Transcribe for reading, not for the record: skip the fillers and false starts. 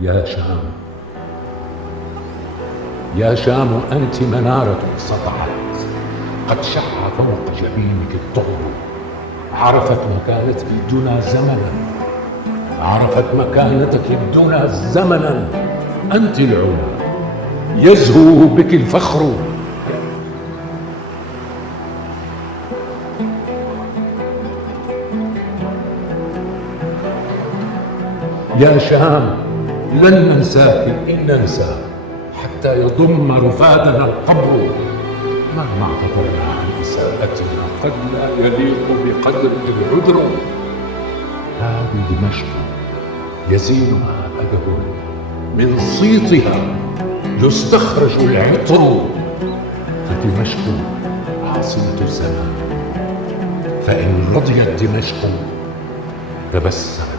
يا شام، يا شام أنت منارة سطعت، قد شح فوق جبينك الطهر، عرفت مكانتك الدنا زمنا، عرفت مكانتك الدنا زمنا. أنت العلا يزهو بك الفخر. يا شام لن ننساك إن ننسى حتى يضم رفادنا القبر، مهما اعتذرنا عن إساءتنا قد لا يليق بقدرك العذر. هذه دمشق يزينها أدب، من صيتها يستخرج العطر، فدمشق عاصمة الزمان، فإن رضيت دمشق تبسم